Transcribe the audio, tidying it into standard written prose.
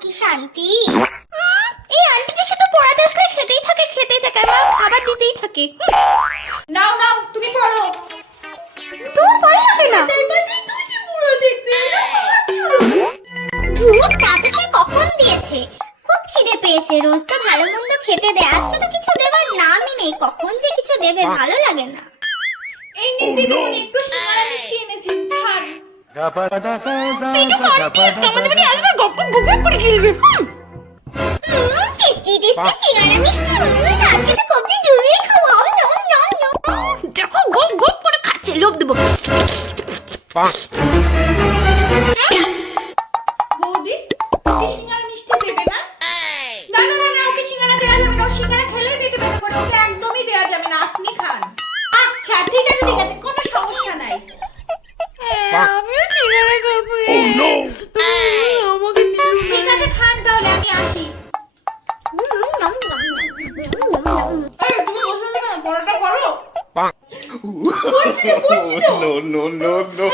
কি শান্তি। এই আন্টিকে শুধু পড়াতে আসলে খেতেই থাকে আর খাবার দিতেই থাকে। নাও নাও তুমি পড়ো। তোর ভালো লাগে না? তুই কি পুরো দেখতে ধুর, চা তো সে কখন দিয়েছে। খুব খিদে পেয়েছে, রোজ তো ভালো মন্দ খেতে দেয়, আজকে তো কিছু দেবার নামই নেই। কখন যে কিছু দেবে ভালো লাগে না। এই নিন দিদিমণি, একটু সিঙ্গারা মিষ্টি এনেছি, খান। আমাদের বাড়ি আসবে গপ গপ করে খেলবে। টেস্টি টেস্টি সিঙ্গারা মিষ্টি, আজকে তো কবজি ডুবিয়ে খাওয়াও। দেখো গপ গপ করে খাচ্ছে, লোভ দেবো। বৌদি, ওকে সিঙ্গারা মিষ্টি দেবে না? না না না না, ওকে সিঙ্গারা দেওয়া যাবে না। ও সিঙ্গারা খেলেই পেটে ব্যথা করে, ওকে একদমই দেওয়া যাবে না। আপনি খান। আচ্ছা ঠিক আছে কোনো সমস্যা নাই। আমিও সিঙ্গারা খাবো। আমাকে ঠিক আছে খান তাহলে, আমি আসি। এই তুমি বসো না, পড়াটা করো। No, no, no, no.